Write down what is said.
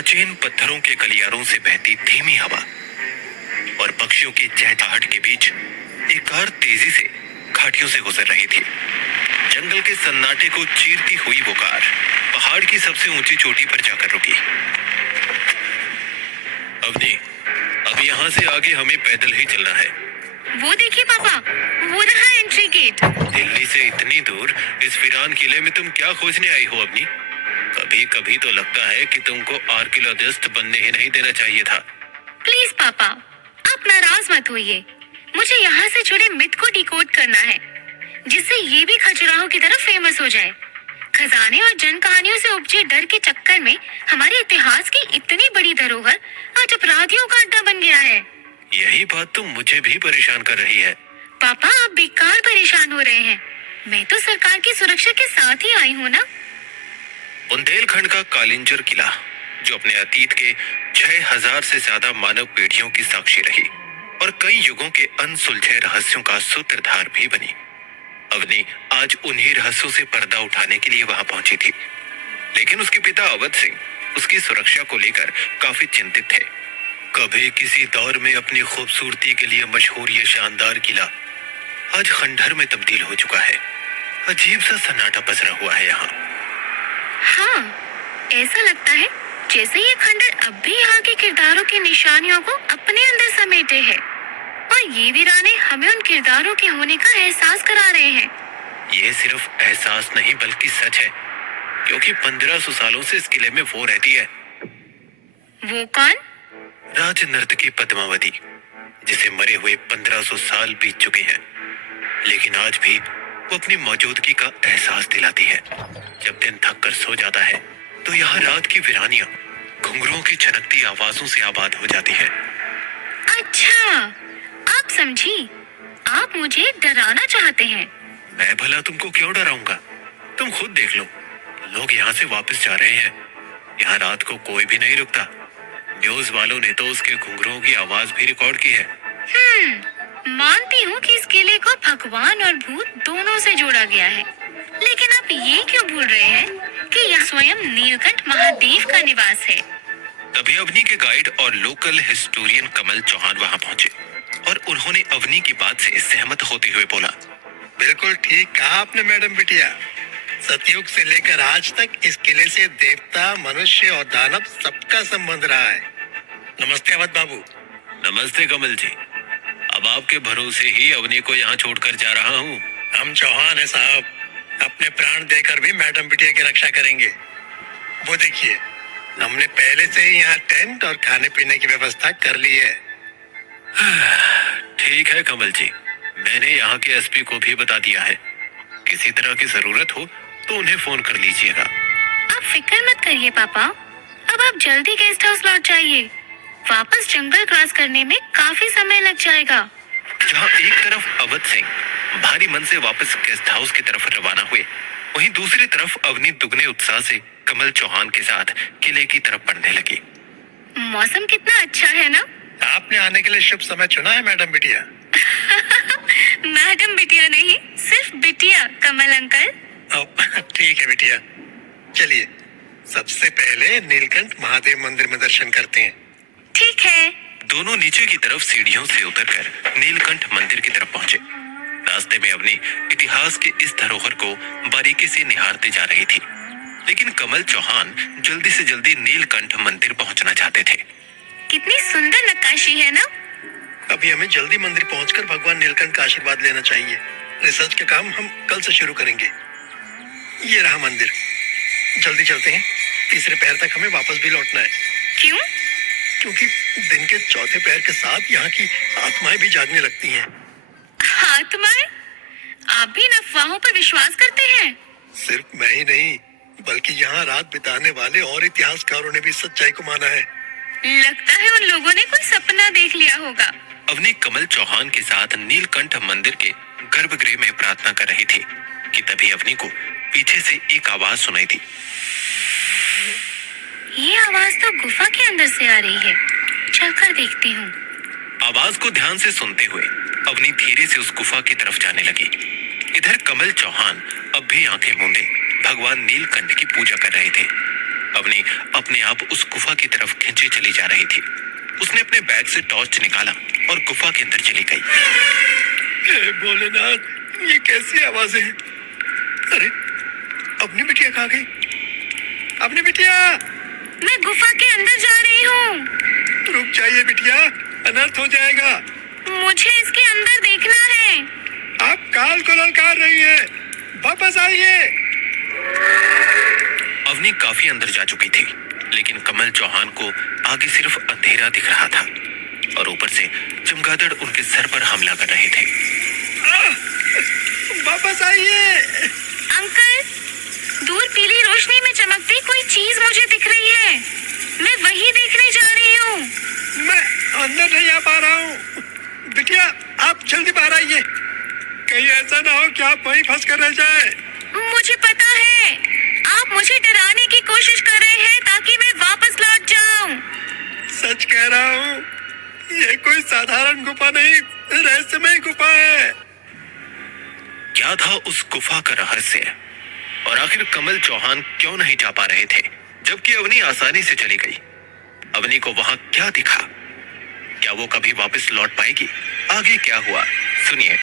प्राचीन पत्थरों के गलियारों से बहती धीमी हवा और पक्षियों की चहचहाहट के बीच एक कार तेजी से घाटियों से गुजर रही थी। जंगल के सन्नाटे को चीरती हुई वो कार पहाड़ की सबसे ऊंची चोटी पर जाकर रुकी। अवनी, अब यहाँ से आगे हमें पैदल ही चलना है। वो देखिए पापा, वो रहा एंट्री गेट। दिल्ली से इतनी दूर इस वीरान किले में तुम क्या खोजने आई हो अवनी? कभी कभी तो लगता है कि तुमको आर्कियोलॉजिस्ट बनने ही नहीं देना चाहिए था। प्लीज पापा, आप नाराज मत होइए। मुझे यहाँ से जुड़े मिथ को डिकोड करना है, जिससे ये भी खजुराहो की तरफ फेमस हो जाए। खजाने और जन कहानियों से उपजे डर के चक्कर में हमारे इतिहास की इतनी बड़ी धरोहर आज अपराधियों का अड्डा बन गया है। यही बात तो मुझे भी परेशान कर रही है। पापा, आप बेकार परेशान हो रहे हैं। मैं तो सरकार की सुरक्षा के साथ ही आई हूँ ना। बुंदेलखंड का कालिंजर किला, जो अपने अतीत के 6000 से ज्यादा मानव पीढ़ियों की साक्षी रही और कई युगों के अनसुलझे रहस्यों का सूत्रधार भी बनी। अवनी आज उन्हीं रहस्यों से पर्दा उठाने के लिए वहां पहुंची थी, लेकिन उसके पिता अवध सिंह उसकी सुरक्षा को लेकर काफी चिंतित थे। कभी किसी दौर में अपनी खूबसूरती के लिए मशहूर ये शानदार किला आज खंडहर में तब्दील हो चुका है। अजीब सा सन्नाटा पसरा हुआ है यहाँ। हाँ, ऐसा लगता है जैसे ये खंडर अब भी यहाँ के किरदारों की निशानियों को अपने अंदर समेटे है, और ये वीराने हमें उन किरदारों के होने का एहसास करा रहे हैं। ये सिर्फ एहसास नहीं बल्कि सच है, क्योंकि 1500 सालों से इस किले में वो रहती है। वो कौन? राज नर्तकी पद्मावती, जिसे मरे हुए 1500 साल बीत चुके हैं, लेकिन आज भी वो अपनी मौजूदगी का एहसास दिलाती है। जब दिन थक कर सो जाता है तो यहाँ रात की वीरानियां घुंघरुओं की छनकती आवाजों से आबाद हो जाती है। अच्छा, आप समझी। आप मुझे डराना चाहते हैं। मैं भला तुमको क्यों डराऊंगा? तुम खुद देख लो, लोग यहाँ से वापस जा रहे हैं। यहाँ रात को कोई भी नहीं रुकता। न्यूज वालों ने तो उसके घुंघरुओं की आवाज भी रिकॉर्ड की है। मानती हूँ कि इस किले को भगवान और भूत दोनों से जोड़ा गया है, लेकिन आप ये क्यों भूल रहे हैं कि यह स्वयं नीलकंठ महादेव का निवास है। तभी अवनी के गाइड और लोकल हिस्टोरियन कमल चौहान वहाँ पहुँचे और उन्होंने अवनी की बात से सहमत होते हुए बोला, बिल्कुल ठीक कहा आपने मैडम बिटिया। सतयुग से लेकर आज तक इस किले से देवता, मनुष्य और दानव सबका संबंध रहा है। नमस्ते अवध बाबू। नमस्ते कमल जी। अब आपके भरोसे ही अवनी को यहाँ छोड़कर जा रहा हूँ। हम चौहान है साहब, अपने प्राण देकर भी मैडम बिटिया की रक्षा करेंगे। वो देखिए, हमने पहले से ही यहाँ टेंट और खाने पीने की व्यवस्था कर ली है। ठीक है कमल जी, मैंने यहाँ के एसपी को भी बता दिया है। किसी तरह की जरूरत हो तो उन्हें फोन कर लीजिएगा। आप फिक्र मत करिए पापा, अब आप जल्दी गेस्ट हाउस लौट जाइए। वापस जंगल क्रॉस करने में काफी समय लग जाएगा। जहाँ एक तरफ अवध सिंह भारी मन से वापस गेस्ट हाउस की तरफ रवाना हुए, वहीं दूसरी तरफ अवनी दुगने उत्साह से कमल चौहान के साथ किले की तरफ बढ़ने लगी। मौसम कितना अच्छा है ना? आपने आने के लिए शुभ समय चुना है मैडम बिटिया। मैडम बिटिया नहीं, सिर्फ बिटिया कमल अंकल। ठीक है बिटिया, चलिए सबसे पहले नीलकंठ महादेव मंदिर में दर्शन करते हैं। ठीक है। दोनों नीचे की तरफ सीढ़ियों से उतरकर नीलकंठ मंदिर की तरफ पहुंचे। रास्ते में अवनी इतिहास की इस धरोहर को बारीकी से निहारते जा रही थी, लेकिन कमल चौहान जल्दी से जल्दी नीलकंठ मंदिर पहुंचना चाहते थे। कितनी सुंदर नक्काशी है ना? अभी हमें जल्दी मंदिर पहुंचकर भगवान नीलकंठ का आशीर्वाद लेना चाहिए। रिसर्च का काम हम कल से शुरू करेंगे। ये रहा मंदिर, जल्दी चलते हैं। तीसरे पहर तक हमें वापस भी लौटना है। क्यों? क्योंकि दिन के चौथे पहर के साथ यहाँ की आत्माएं भी जागने लगती हैं। आत्माएं? आप भी इन अफवाहों पर विश्वास करते हैं? सिर्फ मैं ही नहीं, बल्कि यहाँ रात बिताने वाले और इतिहासकारों ने भी सच्चाई को माना है। लगता है उन लोगों ने कोई सपना देख लिया होगा। अवनी कमल चौहान के साथ नीलकंठ मंदिर के गर्भगृह में प्रार्थना कर रही थी कि तभी अवनी को पीछे से एक आवाज सुनाई दी। ये आवाज तो गुफा के अंदर से आ रही है, चलकर देखती हूँ। आवाज को ध्यान से सुनते हुए अवनी धीरे से उस गुफा की तरफ जाने लगी। इधर कमल चौहान अब भी आंखें मूंदे भगवान नीलकंठ की पूजा कर रहे थे। अवनी अपने आप उस गुफा की तरफ खींचे चली जा रही थी। उसने अपने बैग से टॉर्च निकाला और गुफा के अंदर चली गई। हे भोलेनाथ, ये कैसी आवाजें हैं? अरे, अपनी बिटिया कहाँ गई? अपनी बिटिया! मैं गुफा के अंदर जा रही हूँ। रुक जाइए बिटिया, अनर्थ हो जाएगा। मुझे इसके अंदर देखना है। आप काल को ललकार रही है, वापस आइए। अवनी काफी अंदर जा चुकी थी, लेकिन कमल चौहान को आगे सिर्फ अंधेरा दिख रहा था और ऊपर से चमगादड़ उनके सर पर हमला कर रहे थे। वापस आइए। अंकल, दूर पीली रोशनी में चमकती कोई चीज मुझे दिख रही है। मैं वही देखने जा रही हूँ। मैं अंदर नहीं आ पा रहा हूँ। बिटिया, आप जल्दी बाहर आइए। कहीं ऐसा ना हो कि आप वहीं फंस कर रह जाए। मुझे पता है, आप मुझे डराने की कोशिश कर रहे हैं ताकि मैं वापस लौट जाऊं। सच कह रहा हूँ, ये कोई साधारण गुफा नहीं, रहस्यमय गुफा है। क्या था उस गुफा का रहस्य? और आखिर कमल चौहान क्यों नहीं जा पा रहे थे, जबकि अवनी आसानी से चली गई? अवनी को वहां क्या दिखा? क्या वो कभी वापस लौट पाएगी? आगे क्या हुआ, सुनिए।